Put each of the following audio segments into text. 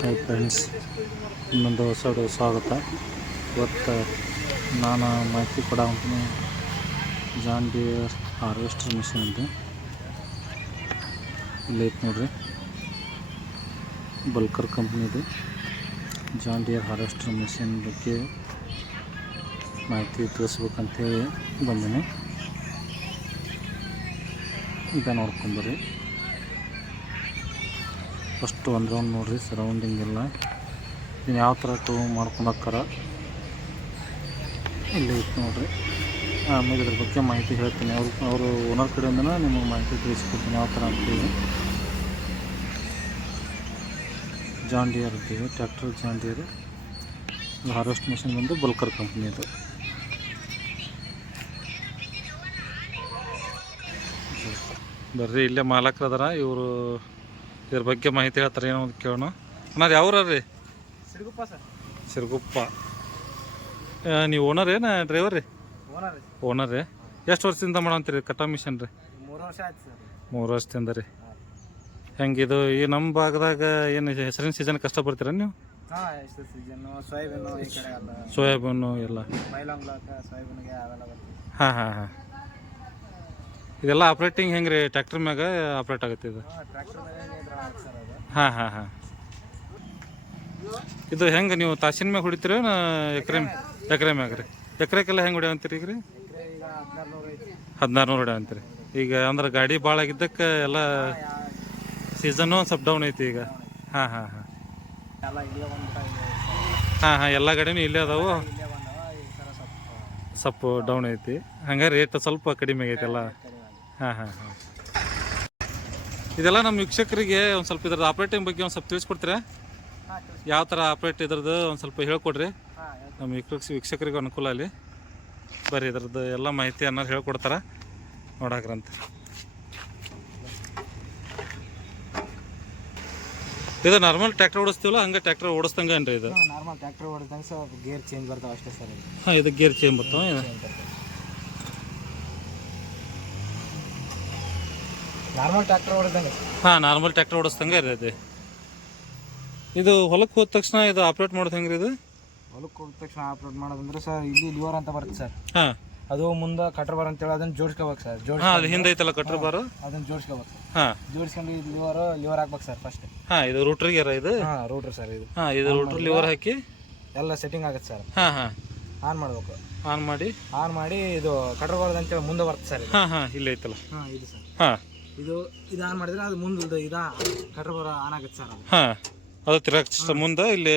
Hi friends, ಇನ್ನೊಂದು ಹೊಸ video ಸ್ವಾಗತ. ಇವತ್ತು ನಾನು ಮಾಹಿತಿ ಕೊಡೋಂತೀನಿ ಜಾನ್ ಡಿಯರ್ ಹಾರ್ವೆಸ್ಟರ್ ಮಿಷಿನ್ ಅಂತ ಇಲ್ಲಿ ಐತೆ ನೋಡ್ರಿ. ಬಲ್ಕರ್ ಕಂಪ್ನಿದು ಜಾನ್ ಡಿಯರ್ ಹಾರ್ವೆಸ್ಟರ್ ಮಿಷಿನ್ ಬಗ್ಗೆ ಮಾಹಿತಿ ತಿಳಿಸ್ಬೇಕಂತೇಳಿ ಬಂದೀನಿ. ಈಗ ನೋಡ್ಕೊಂಬರ್ರಿ ಫಸ್ಟ್ ಒಂದು ರೌಂಡ್ ನೋಡ್ರಿ ಸರೌಂಡಿಂಗ್ ಎಲ್ಲ. ಇನ್ನು ಯಾವ ಥರ ಟೂ ಮಾಡ್ಕೊಂಡಕ್ಕಾರ ಇಲ್ಲಿ ಇತ್ತು ನೋಡ್ರಿ. ಆಮೇಲೆ ಇದ್ರ ಬಗ್ಗೆ ಮಾಹಿತಿ ಹೇಳ್ತೀನಿ. ಅವ್ರು, ಅವರು ಓನರ್ ಕಡೆಯಿಂದನೇ ನಿಮಗೆ ಮಾಹಿತಿ ತಿಳಿಸ್ಕೊಡ್ತೀನಿ ಯಾವ ಥರ ಅಂತೀವಿ? ಜಾಂಡಿಯರ್ ಡಿಯರ್ ಅಂತೀವಿ ಟ್ರ್ಯಾಕ್ಟರ್ ಹಾರ್ವೆಸ್ಟ್ ಮಿಷಿನ್ ಬಂದು ಬಲ್ಕರ್ ಕಂಪ್ನಿದು ಬರ್ರಿ, ಇಲ್ಲೇ ಮಾಲಕ್ರದಾರ ಇವರು ಇದ್ರ ಬಗ್ಗೆ ಮಾಹಿತಿ ಹೇಳ್ತಾರೆ ಏನೋ ಅಂತ ಕೇಳೋಣ. ಅಣ್ಣ ಯಾವ್ರ ರೀ? ಸಿರುಗುಪ್ಪ ಸರ್. ಸಿರುಗುಪ್ಪ. ನೀವು ಓನರ್ ಏನ ಡ್ರೈವರ್ ರೀ? ಓನರ್ ರೀ. ಓನರ್ ಎಷ್ಟು ವರ್ಷದಿಂದ ಮಾಡಂತೀರಿ ಕಟಾ ಮಿಷನ್ ರೀ? ಮೂರು ವರ್ಷ ಆಯ್ತು ಸರ್. ಮೂರು ವರ್ಷದಿಂದ ರೀ. ಹೆಂಗೆ ಇದು ಈ ನಮ್ಮ ಭಾಗದಾಗ ಏನು ಹೆಸರಿನ ಸೀಸನ್ ಕಷ್ಟ ಬರ್ತೀರ ನೀವು? ಸೋಯಾಬೀನು ಎಲ್ಲ. ಹಾಂ ಹಾಂ ಹಾಂ. ಇದೆಲ್ಲ ಆಪ್ರೇಟಿಂಗ್ ಹೆಂಗೆ ರೀ ಟ್ರ್ಯಾಕ್ಟರ್ ಮ್ಯಾಗ ಆಪ್ರೇಟ್ ಆಗುತ್ತೆ ಇದು? ಹಾಂ ಹಾಂ ಹಾಂ. ಇದು ಹೆಂಗೆ ನೀವು ತಾಸಿನ ಮ್ಯಾಗ ಹೊಡಿತೀರ ಎಕರೆ ಎಕರೆ ಮ್ಯಾಗ ರೀ? ಎಕರೆಗೆಲ್ಲ ಹೆಂಗೆ ಹೊಡ್ಯಾವಂತೀರಿ ಈಗ ರೀ ಹದಿನಾರು ನೂರು ಹೊಡ್ಯಾವಂತೀರಿ ಈಗ ಅಂದ್ರೆ ಗಾಡಿ ಭಾಳ ಆಗಿದ್ದಕ್ಕೆ ಎಲ್ಲ ಸೀಸನ್ನು ಒಂದು ಡೌನ್ ಐತಿ ಈಗ. ಹಾಂ ಹಾಂ ಹಾಂ. ಹಾಂ ಹಾಂ, ಎಲ್ಲ ಗಾಡಿನೂ ಇಲ್ಲೇ ಅದಾವು? ಸ್ವಲ್ಪ ಡೌನ್ ಐತಿ. ಹಂಗಾರೆ ರೇಟ್ ಸ್ವಲ್ಪ ಕಡಿಮೆ ಆಗೈತಿ ಎಲ್ಲ? ಹಾಂ ಹಾಂ ಹಾಂ. ಇದೆಲ್ಲ ನಮ್ಮ ವೀಕ್ಷಕರಿಗೆ ಒಂದು ಸ್ವಲ್ಪ ಇದ್ರದ್ದು ಆಪ್ರೇಟಿಂಗ್ ಬಗ್ಗೆ ಒಂದು ಸ್ವಲ್ಪ ತಿಳಿಸ್ಕೊಡ್ತೀರಾ? ಯಾವ ಥರ ಆಪ್ರೇಟ್ ಇದ್ರದ್ದು ಒಂದು ಸ್ವಲ್ಪ ಹೇಳ್ಕೊಡ್ರಿ. ನಮ್ಮ ವೀಕ್ಷ ವೀಕ್ಷಕರಿಗೆ ಅನುಕೂಲ ಅಲ್ಲಿ. ಬರ್ರಿ ಇದ್ರದ್ದು ಎಲ್ಲ ಮಾಹಿತಿ ಅನ್ನೋದು ಹೇಳ್ಕೊಡ್ತಾರೆ. ನೋಡಾಕ್ರಂತ ಇದು ನಾರ್ಮಲ್ ಟ್ರ್ಯಾಕ್ಟರ್ ಓಡಿಸ್ತೀವಲ್ಲ ಹಂಗೆ ಟ್ರ್ಯಾಕ್ಟರ್ ಓಡಿಸ್ದಂಗೆ ಏನ್ರಿ ಇದು ನಾರ್ಮಲ್ ಟ್ರ್ಯಾಕ್ಟರ್ ಓಡಿಸ್ದಂಗೆ ಸ್ವಲ್ಪ ಗೇರ್ ಚೇಂಜ್ ಬರ್ತಾವೆ ಅಷ್ಟೇ ಸರ್ ಹಾಂ ಇದು ಗೇರ್ ಚೇಂಜ್ ಬರ್ತಾವ. ನಾರ್ಮಲ್ ಟ್ರ್ಯಾಕ್ಟರ್ ಹೊಡೆದಂಗೆ ಹಾಂ ನಾರ್ಮಲ್ ಟ್ರ್ಯಾಕ್ಟರ್ ಓಡಿಸ್ದಂಗೆ ಇರ್ತೈತಿ. ಇದು ಹೊಲಕ್ಕೆ ಹೋದ ತಕ್ಷಣ ಇದು ಆಪ್ರೇಟ್ ಮಾಡೋದು ಹೆಂಗ್ರಿ ಇದು? ಹೊಲಕ್ಕೆ ಹೋದ ತಕ್ಷಣ ಆಪ್ರೇಟ್ ಮಾಡೋದಂದ್ರೆ ಸರ್ ಇಲ್ಲಿ ಲಿವರ್ ಅಂತ ಬರುತ್ತೆ ಸರ್. ಹಾಂ. ಅದು ಮುಂದೆ ಕಟ್ರ್ ಬಾರ್ ಅಂತೇಳಿ ಅದನ್ನ ಜೋಡಿಸ್ಕೋಬೇಕು ಸರ್ ಜೋಡಿ ಹಾಂ ಅದು ಹಿಂದೆ ಐತಲ್ಲ ಕಟ್ರ್ ಬಾರು ಅದನ್ನ ಜೋಡಿಸ್ಕೋಬೇಕು ಹಾಂ. ಜೋಡಿಸ್ಕೊಂಡು ಇದು ಲಿವರ್ ಲಿವರ್ ಹಾಕ್ಬೇಕು ಸರ್ ಫಸ್ಟ್ ಹಾಂ ಇದು ರೂಟ್ರಿಗೆ ರೀ ಇದು? ಹಾಂ ರೂಟ್ರ್ ಸರ್ ಇದು. ಹಾಂ ಇದು ರೂಟ್ರ್ ಲಿವರ್ ಹಾಕಿ? ಎಲ್ಲ ಸೆಟ್ಟಿಂಗ್ ಆಗುತ್ತೆ ಸರ್. ಹಾಂ ಹಾಂ. ಆನ್ ಮಾಡಬೇಕು. ಆನ್ ಮಾಡಿ? ಆನ್ ಮಾಡಿ ಇದು ಕಟ್ರ್ ಬಾರ್ದು ಅಂತೇಳಿ ಮುಂದೆ ಬರುತ್ತೆ ಸರ್ ಹಾಂ ಹಾಂ ಇಲ್ಲ ಐತಲ್ಲ. ಹಾಂ ಇದು ಸರ್. ಹಾಂ. ಇದು ಇದು ಆನ್ ಮಾಡಿದ್ರೆ ಅದು ಮುಂದೆ ಇದಾ ಕಟ್ರ್ ಬರ ಆನ್ ಆಗುತ್ತೆ ಸರ್ ಹಾಂ ಅದು ತಿರ್ಗಾಕ್ ಮುಂದೆ ಇಲ್ಲಿ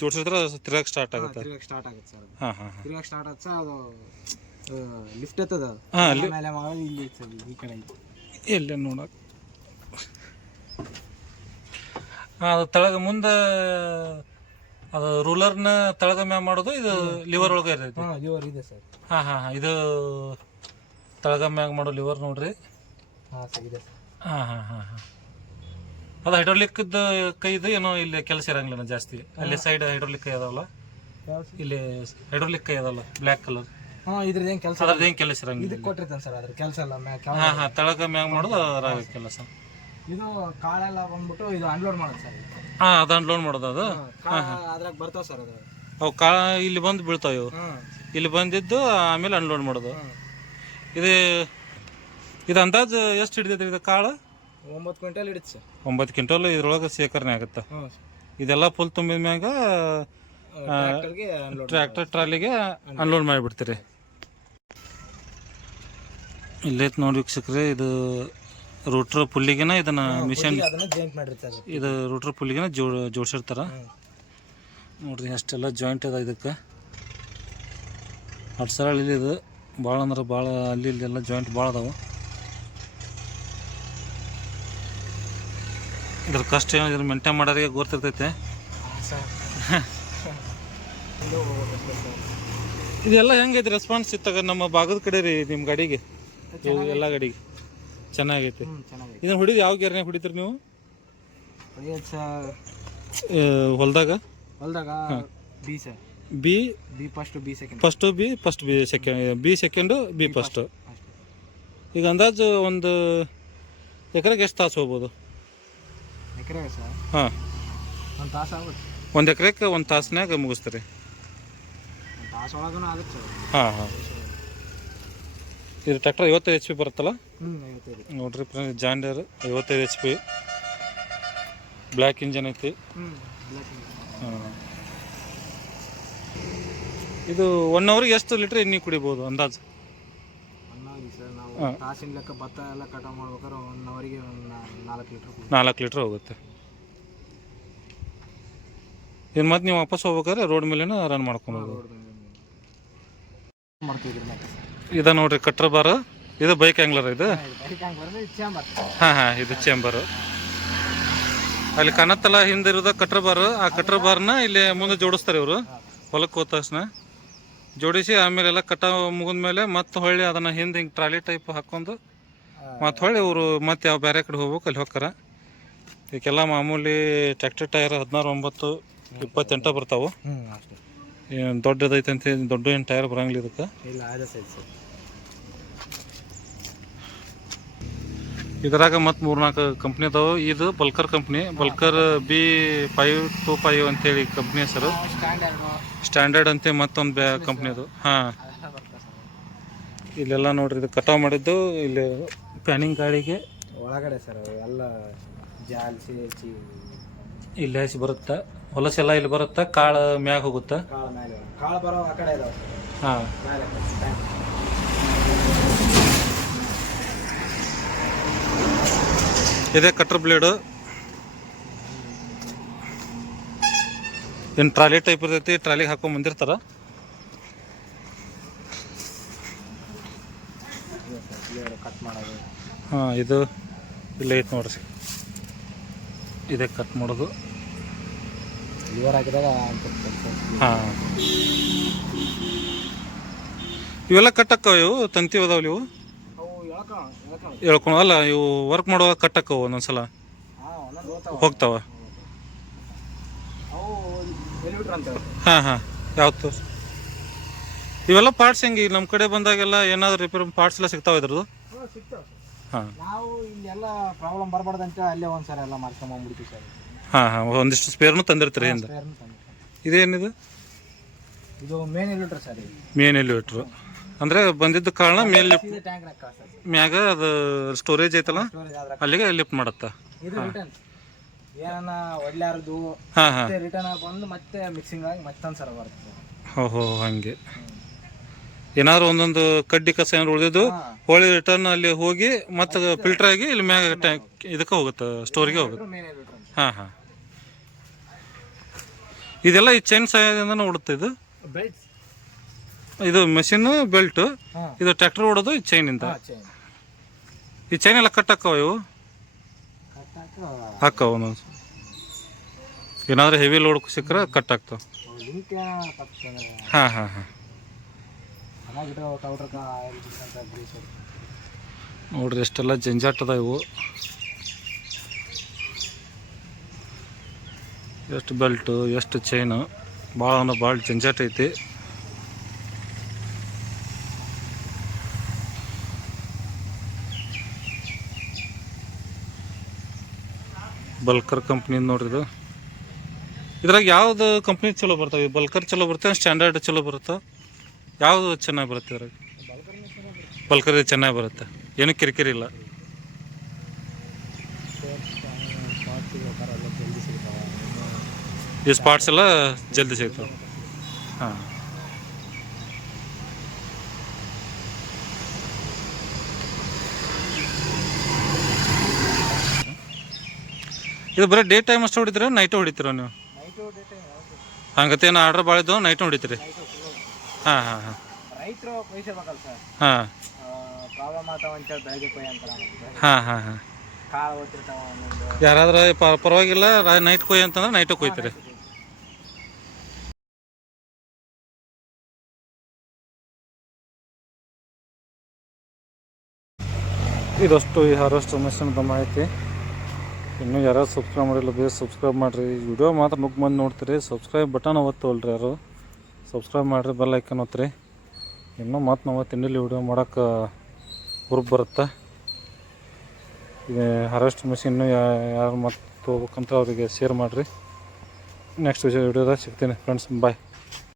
ಜೋಡಿಸಿದ್ರೆ ತಿರ್ಗಾಕ್ ಸ್ಟಾರ್ಟ್ ಆಗುತ್ತೆ. ತಿರ್ಗಕ್ಕೆ ಸ್ಟಾರ್ಟ್ ಆಗುತ್ತೆ ಸರ್ ಹಾ ಹಾ ತಿರ್ಗಕ್ಕೆ ಸ್ಟಾರ್ಟ್ ಆಗುತ್ತೆ ಸರ್ ಅದು ಲಿಫ್ಟ್ ಎತ್ತದ ಹಾಂ ಆಮೇಲೆ ಮಾಡೋದು ಇಲ್ಲಿ ಐತೆ ಸರ್ ಈ ಕಡೆ ಐತೆ. ಎಲ್ಲಿ ನೋಡಕ್? ಹಾಂ ಅದು ತಳಗ ಮುಂದೆ ಅದು ರೂಲರ್ನ ತಳಗ ಮ್ಯಾಗ ಮಾಡೋದು ಇದು ಲಿವರ್ ಒಳಗೆ ಇರ್ತೈತಿ. ಹಾಂ ಲಿವರ್ ಇದೆ ಸರ್. ಹಾಂ ಹಾಂ ಹಾಂ ಇದು ತಳಗ ಮ್ಯಾಗ ಮಾಡೋ ಲಿವರ್ ನೋಡ್ರಿ. ಹಾಂ ಸರ್ ಹಾಂ ಹಾಂ ಹಾಂ ಹಾಂ. ಅದು ಕೈ ಕೈದು ಏನೋ ಇಲ್ಲಿ ಕೆಲಸ ಇರಂಗಿಲ್ಲ ಜಾಸ್ತಿ. ಅಲ್ಲಿ ಸೈಡ್ ಹೈಡ್ರೋಲಿಕ್ ಕೈ ಅದಾವಲ್ಲ? ಇಲ್ಲಿ ಹೈಡ್ರೋಲಿಕ್ ಕೈ ಅದಾವಲ್ಲ ಬ್ಲ್ಯಾಕ್ ಕಲರ್ ಹಾಂ ಇದ್ರದ್ದು ಏನು ಕೆಲಸ ಅದ್ರದ್ದು ಏನು ಕೆಲಸ ಇರಂಗಿಲ್ಲ ಇದಕ್ಕೆ ಕೊಟ್ಟಿರ್ತಾನೆ ಸರ್ ಅದ್ರ ಕೆಲಸ ಎಲ್ಲ ಮ್ಯಾಕ್ ಹಾಂ ಹಾಂ ತಳಗ ಮ್ಯಾಗ ಮಾಡೋದು ಅದ್ರಾಗ ಕೆಲಸ. ಇದು ಕಾಳೆಲ್ಲ ಬಂದ್ಬಿಟ್ಟು ಇದು ಅನ್ಲೋಡ್ ಮಾಡೋದು ಸರ್. ಹಾಂ ಅದು ಅನ್ಲೋಡ್ ಮಾಡೋದು ಅದು? ಕಾಳ ಅದ್ರಾಗ ಬರ್ತಾವೆ ಸರ್ ಅದು ಅವು ಕಾಳ ಇಲ್ಲಿ ಬಂದು ಬೀಳ್ತಾವ ಇವು. ಹಾಂ. ಇಲ್ಲಿ ಬಂದಿದ್ದು ಆಮೇಲೆ ಅನ್ಲೋಡ್ ಮಾಡೋದು. ಇದು ಇದು ಅಂದಾಜು ಎಷ್ಟು ಹಿಡಿದೈತೆ ಇದು ಕಾಳು? ಒಂಬತ್ತು ಕ್ವಿಂಟಲ್ ಹಿಡಿತು ಸರ್. ಒಂಬತ್ತು ಕ್ವಿಂಟಲ್ ಇದ್ರೊಳಗೆ ಶೇಖರಣೆ ಆಗುತ್ತೆ. ಇದೆಲ್ಲ ಫುಲ್ ತುಂಬಿದ ಮ್ಯಾಗ ಟ್ರ್ಯಾಕ್ಟರ್ಗೆ ಅನ್ಲೋಡ್ ಟ್ರ್ಯಾಕ್ಟರ್ ಟ್ರಾಲಿಗೆ ಅನ್ಲೋಡ್ ಮಾಡಿಬಿಡ್ತೀರಿ. ಇಲ್ಲೈತೆ ನೋಡಿ ವೀಕ್ಷಕ್ರೆ ಇದು ರೂಟ್ರ್ ಪುಲ್ಲಿಗೆನ ಇದನ್ನ ಮಿಷನ್ ಅದನ್ನ ಜಾಯಿಂಟ್ ಮಾಡಿರ್ತಾರೆ ಸರ್. ಇದು ರೂಟ್ರ್ ಪುಲ್ಲಿಗೆನ ಜೋ ಜೋಡಿಸಿರ್ತಾರ. ನೋಡ್ರಿ ಅಷ್ಟೆಲ್ಲ ಜಾಯಿಂಟ್ ಅದ ಇದಕ್ಕೆ. ಅಷ್ಟು ಸರಳ ಇಲ್ಲಿ ಇದು ಭಾಳ ಅಂದ್ರೆ ಭಾಳ ಅಲ್ಲಿ ಇಲ್ಲಿ ಎಲ್ಲ ಜಾಯಿಂಟ್ ಭಾಳ ಅದಾವು. ಇದ್ರ ಕಷ್ಟ ಏನು ಇದ್ರ ಮೇಂಟೈನ್ ಮಾಡೋರಿಗೆ ಗೊತ್ತಿರ್ತೈತೆ. ಇದೆಲ್ಲ ಹೆಂಗೈತೆ ರೆಸ್ಪಾನ್ಸ್ ಇತ್ತಾಗ ನಮ್ಮ ಭಾಗದ ಕಡೆ ರೀ ನಿಮ್ಮ ಗಾಡಿಗೆ? ಎಲ್ಲ ಗಾಡಿಗೆ. ಚೆನ್ನಾಗೈತೆ. ಇದನ್ನ ಹೊಡಿದು ಯಾವ ಗೇರ್ನಾಗ ಹೊಡಿತೀರಿ ನೀವು? ಹೊಲದಾಗ? ಹೊಲ್ದಾಗ B sir. B? B first B second first B first B second B second B first ಈಗ ಅಂದಾಜು ಒಂದು ಎಕರೆಗೆ ಎಷ್ಟು ತಾಸು ಹೋಗ್ಬೋದು? ಎಕರೆಗೆ ಸರ್ ಹಾಂ. ಒಂದು ತಾಸು ಆಗುತ್ತೆ ಒಂದು ಎಕರೆಗೆ ಒಂದು ತಾಸ್ನ್ಯಾಗ ಮುಗಿಸ್ತೀರಿ? ಒಂದು ತಾಸು ಒಳಗೂ ಆಗುತ್ತೆ ಸರ್. ಹಾಂ ಹಾಂ. ಇದು ಟ್ರ್ಯಾಕ್ಟರ್ ಐವತ್ತೈದು ಎಚ್ ಪಿ ಬರುತ್ತಲ್ಲ? ಹ್ಞೂ ಐವತ್ತೈದು. ನೋಡ್ರಿ ಜಾಂಡಿಯರ್ ಐವತ್ತೈದು ಎಚ್ ಪಿ. ಬ್ಲ್ಯಾಕ್ ಇಂಜನ್ ಐತಿ. ಹ್ಞೂ ಬ್ಲ್ಯಾಕ್ ಹಾಂ. ಇದು ಒನ್ ಅವರ್ಗೆ ಎಷ್ಟು ಲೀಟ್ರ್ ಎಣ್ಣೆ ಕುಡಿಬೋದು ಅಂದಾಜು ಒನ್ ಅವರಿಗೆ ಸರ್ ನಾವು ಹಾಂ. ತಾಸಿನ ಲೆಕ್ಕ ಭತ್ತ ಎಲ್ಲ ಕಟಾವು ಮಾಡ್ಬೇಕಾದ್ರೆ ಒನ್ ಅವರಿಗೆ ಒಂದು ನಾಲ್ಕು ಲೀಟ್ರ್ ನಾಲ್ಕು ಲೀಟ್ರ್ ಹೋಗುತ್ತೆ. ಏನು ಮತ್ತೆ ನೀವು ವಾಪಸ್ ಹೋಗ್ಬೇಕಾದ್ರೆ ರೋಡ್ ಮೇಲೇನ ರನ್ ಮಾಡ್ಕೊಂಡು ಹೋಗೋದು ಮಾಡ್ತಿದ್ರಿ ಇದು ನೋಡ್ರಿ ಕಟ್ರ ಬಾರ್ ಇದು ಬೈಕ್ ಆ್ಯಂಗ್ಲರ್ ಇದು? ಇದು ಹಾಂ ಹಾಂ ಇದು ಚೇಂಬರು ಅಲ್ಲಿ ಕಾಣತ್ತಲ್ಲ ಹಿಂದಿರೋದ ಕಟ್ರ ಬಾರು ಆ ಕಟ್ರ ಬಾರ್ನ ಇಲ್ಲಿ ಮುಂದೆ ಜೋಡಿಸ್ತಾರೆ ಇವರು. ಹೊಲಕ್ಕೆ ಹೋದ ತಕ್ಷಣ. ಜೋಡಿಸಿ ಆಮೇಲೆ ಎಲ್ಲ ಕಟ್ಟ ಮುಗಿದ ಮೇಲೆ ಮತ್ತೆ ಹೊಳ್ಳಿ ಅದನ್ನು ಹಿಂದೆ ಹಿಂಗೆ ಟ್ರಾಲಿ ಟೈಪ್ ಹಾಕ್ಕೊಂಡು ಮತ್ತೆ ಹೊಳ್ಳಿ ಇವರು ಮತ್ತೆ ಯಾವ ಬೇರೆ ಕಡೆ ಹೋಗ್ಬೇಕು ಅಲ್ಲಿ ಹೋಗ್ತಾರ ಇದಕ್ಕೆಲ್ಲ ಮಾಮೂಲಿ ಟ್ರ್ಯಾಕ್ಟರ್ ಟೈರ್ ಹದಿನಾರು ಒಂಬತ್ತು ಇಪ್ಪತ್ತೆಂಟ ಬರ್ತಾವೆ. ದೊಡ್ಡದೈತೆ ಅಂತ ದೊಡ್ಡ ಏನು ಟೈರ್ ಬರಂಗಿಲ್ಲ ಇದಕ್ಕೆ ಇಲ್ಲ ಅದೇ ಸೈಜ್ ಸರ್ ಇದ್ರಾಗ ಮತ್ತು ಮೂರ್ನಾಲ್ಕು ಕಂಪ್ನಿ ಅದಾವೆ. ಇದು ಬಲ್ಕರ್ company ಬಲ್ಕರ್ B five two five ಅಂತೇಳಿ ಕಂಪ್ನಿ ಹೆಸರು. ಸ್ಟ್ಯಾಂಡರ್ಡ್ ಅಂತ ಮತ್ತೊಂದು ಬ್ಯಾ ಕಂಪ್ನಿ ಅದು. ಹಾಂ. ಇಲ್ಲೆಲ್ಲ ನೋಡ್ರಿ ಇದು ಕಟಾವ್ ಮಾಡಿದ್ದು ಇಲ್ಲಿ ಪ್ಯಾನಿಂಗ್ ಗಾಡಿಗೆ ಒಳಗಡೆ ಸರ್ ಎಲ್ಲ ಜಾಲ್ಸಿ ಇಲ್ಲಿ ಹಸಿ ಬರುತ್ತೆ? ಹೊಲಸೆಲ್ಲ ಇಲ್ಲಿ ಬರುತ್ತೆ? ಕಾಳು ಮ್ಯಾಗ ಹೋಗುತ್ತೆ? ಹಾಂ ಮೇಲೆ ಟ್ಯಾಂಕ್. ಇದೇ ಕಟ್ರ್ ಬ್ಲೇಡು ಏನು ಟ್ರಾಲಿ ಟೈಪ್ ಇರ್ತೈತಿ, ಟ್ರಾಲಿಗೆ ಹಾಕೊಂಡು ಬಂದಿರ್ತಾರ? ಹಾಂ, ಇದು ಇಲ್ಲ ಐತೆ ನೋಡ್ರಿ. ಇದೇ ಕಟ್ ಮಾಡೋದು. ಹಾಂ. ಇವೆಲ್ಲ ಕಟ್ಟಕ್ಕವ ಇವು, ತಂತಿ ಅದಾವಲ್ಲ ಇವು? ಹೇಳ್ಕೊಂಡು ಅಲ್ಲ ಇವು ವರ್ಕ್ ಮಾಡುವಾಗ ಕಟ್ಟಕ್ಕವು ಒಂದೊಂದ್ಸಲ. ಒಂದೊಂದು ಹೋಗ್ತಾವ. ಹಾಂ ಹಾಂ. ಯಾವತ್ತು ಇವೆಲ್ಲ ಪಾರ್ಟ್ಸ್ ಹೆಂಗೆ? ನಮ್ಮ ಕಡೆ ಬಂದಾಗೆಲ್ಲ ಏನಾದ್ರು ರಿಪೇರ್ ಪಾರ್ಟ್ಸ್ ಎಲ್ಲ ಸಿಗ್ತಾವ ಇದ್ರದ್ದು? ಹಾಂ ನಾವು ಇಲ್ಲೆಲ್ಲ ಪ್ರಾಬ್ಲಮ್ ಬರಬಾರ್ದಂತ ಅಲ್ಲೇ ಒಂದು ಸರಿ ಎಲ್ಲ ಮಾಡ್ಕೊಂಬಂದ್ಬಿಡ್ತೀವಿ ಸರ್. ಹಾಂ ಹಾಂ. ಒಂದಿಷ್ಟು ಸ್ಪೇರ್ನು ತಂದಿರ್ತೀರಿ ಹಿಂದೆ. ಇದೇನಿದು? ಇದು main elevator sir main elevator ಅಂದರೆ ಬಂದಿದ್ದ ಕಾರಣ ಮೇಲೆ ಲಿಫ್ಟ್ ಮ್ಯಾಗ ಅದು ಸ್ಟೋರೇಜ್ ಐತಲ್ಲ? ಅಲ್ಲಿಗೆ ಲಿಫ್ಟ್ ಮಾಡತ್ತ. ಏನನ್ನ ರಿಟರ್ನ್ ಬಂದು ಮತ್ತೆ ಮಿಕ್ಸಿಂಗ್ ಆಗಿ ಮತ್ತೊಂದು ಸರ ಬರುತ್ತೆ. ಹೋ ಹೋ ಹಾಗೆ. ಏನಾದ್ರು ಒಂದೊಂದು ಕಡ್ಡಿ ಕಸ ಏನಾದ್ರು ಉಳಿದಿದ್ದು. ಹೋಳಿ ರಿಟರ್ನ್ ಅಲ್ಲಿ ಹೋಗಿ ಮತ್ತೆ ಫಿಲ್ಟರ್ ಆಗಿ ಇಲ್ಲಿ ಮ್ಯಾಗ ಟ್ಯಾಂಕ್ ಇದಕ್ಕೆ ಹೋಗುತ್ತೆ ಸ್ಟೋರಿಗೆ ಹೋಗುತ್ತೆ. ಹಾಂ ಹಾಂ. ಇದೆಲ್ಲ ಈ ಚೈನ್ ಸಹಾಯದಿಂದ ಓಡುತ್ತೆ ಇದು? ಬೆಲ್ಟ್ಸ್ ಇದು ಮೆಷಿನ್ ಬೆಲ್ಟ್ ಇದು ಟ್ರ್ಯಾಕ್ಟರ್ ಓಡೋದು ಈ ಚೈನಿಂದ ಇಂದ. ಈ ಚೈನ್ ಎಲ್ಲ ಕಟ್ ಹಾಕವ ಇವು ಹಾಕವ ಒಂದೊಂದು ಏನಾದ್ರು ಹೆವಿ ಲೋಡ್ ಸಿಕ್ಕರೆ ಕಟ್ ಆಗ್ತಾವ ಹಾ ಹಾ ಹಾಂ. ನೋಡ್ರಿ ಎಷ್ಟೆಲ್ಲ ಜಂಜಾಟ್ ಅದ ಇವು. ಎಷ್ಟು ಬೆಲ್ಟು ಎಷ್ಟು ಚೈನು ಭಾಳ ಭಾಳ ಜಂಜಾಟ್ ಐತಿ. ಬಲ್ಕರ್ ಕಂಪ್ನಿದು ನೋಡ್ರಿ ಇದು. ಇದ್ರಾಗ ಯಾವ್ದು ಕಂಪ್ನಿ ಚಲೋ ಬರ್ತಾವೆ? ಬಲ್ಕರ್ ಚಲೋ ಬರುತ್ತೆ ಸ್ಟ್ಯಾಂಡರ್ಡ್ ಚಲೋ ಬರುತ್ತೆ? ಯಾವುದು ಚೆನ್ನಾಗಿ ಬರುತ್ತೆ ಇದ್ರಾಗ? ಬಲ್ಕರ್ ಚೆನ್ನಾಗಿ ಬರುತ್ತೆ. ಏನು ಕಿರಿಕಿರಿ ಇಲ್ಲ. ಈ ಸ್ಪಾಟ್ಸ್ ಎಲ್ಲ ಜಲ್ದಿ ಸಿಗ್ತಾವೆ. ಹಾಂ. ಇದು ಬರೀ ಡೇ ಟೈಮ್ ಅಷ್ಟು ಹೊಡಿತೀರ ನೈಟು ಹೊಡಿತೀರ ನೀವು? ಹಂಗತೆ ಏನೋ ಆರ್ಡ್ರ್ ಭಾಳ ಇದ್ದವು ನೈಟು ಹೊಡಿತೀರಿ? ಹಾಂ ಹಾಂ ಹಾಂ. ರೈತರು ಕೊಯ್ಸಬೇಕಲ್ಲ ಸರ್. ಹಾಂ. ಪ್ರಾಬ್ಲಮ್ ಆಗ್ತಾವ ಅಂತೇಳಿ ಬೆಳಗ್ಗೆ ಕೊಯ್ ಅಂತಾರ ಮತ್ತೆ ಹಾಂ ಹಾಂ ಹಾಂ. ಕಾಳು ಓದ್ತಿರ್ತಾವ ಒಂದೊಂದು. ಯಾರಾದ್ರೂ ಪ ಪರವಾಗಿಲ್ಲ ನೈಟ್ ಕೊಯ್ ಅಂತಂದ್ರೆ ನೈಟು ಕೊಯ್ತೀರಿ. ಇದಷ್ಟು ಈ ಹಾರ್ವೆಸ್ಟ್ ಮಿಷನ್ ಮಾಹಿತಿ. ಇನ್ನೂ ಯಾರು ಸಬ್ಸ್ಕ್ರೈಬ್ ಮಾಡಿಲ್ಲ ಬೇಸ್ ಸಬ್ಸ್ಕ್ರೈಬ್ ಮಾಡಿರಿ. ವಿಡಿಯೋ ಮಾತ್ರ ನುಗ್ ಬಂದು ನೋಡ್ತೀರಿ. ಸಬ್ಸ್ಕ್ರೈಬ್ ಬಟನ್ ಒತ್ತವಲ್ರಿ ಯಾರು? ಸಬ್ಸ್ಕ್ರೈಬ್ ಮಾಡಿರಿ ಬೆಲ್ ಐಕನ್ ಒತ್ತಿರಿ. ಇನ್ನೂ ಮತ್ತೆ ನಾವು ತಿಂಡಿಲಿ ವಿಡಿಯೋ ಮಾಡೋಕೆ ಗ್ರೂಪ್ ಬರುತ್ತೆ. ಇದು ಹಾರ್ವೆಸ್ಟ್ ಮೆಷಿನ್ನು ಯಾರು ಮತ್ತು ತೊಗೋಬೇಕಂತ ಅವರಿಗೆ ಶೇರ್ ಮಾಡಿರಿ. ನೆಕ್ಸ್ಟ್ ವಿಡಿಯೋದಾಗ ಸಿಗ್ತೀನಿ. Friends bye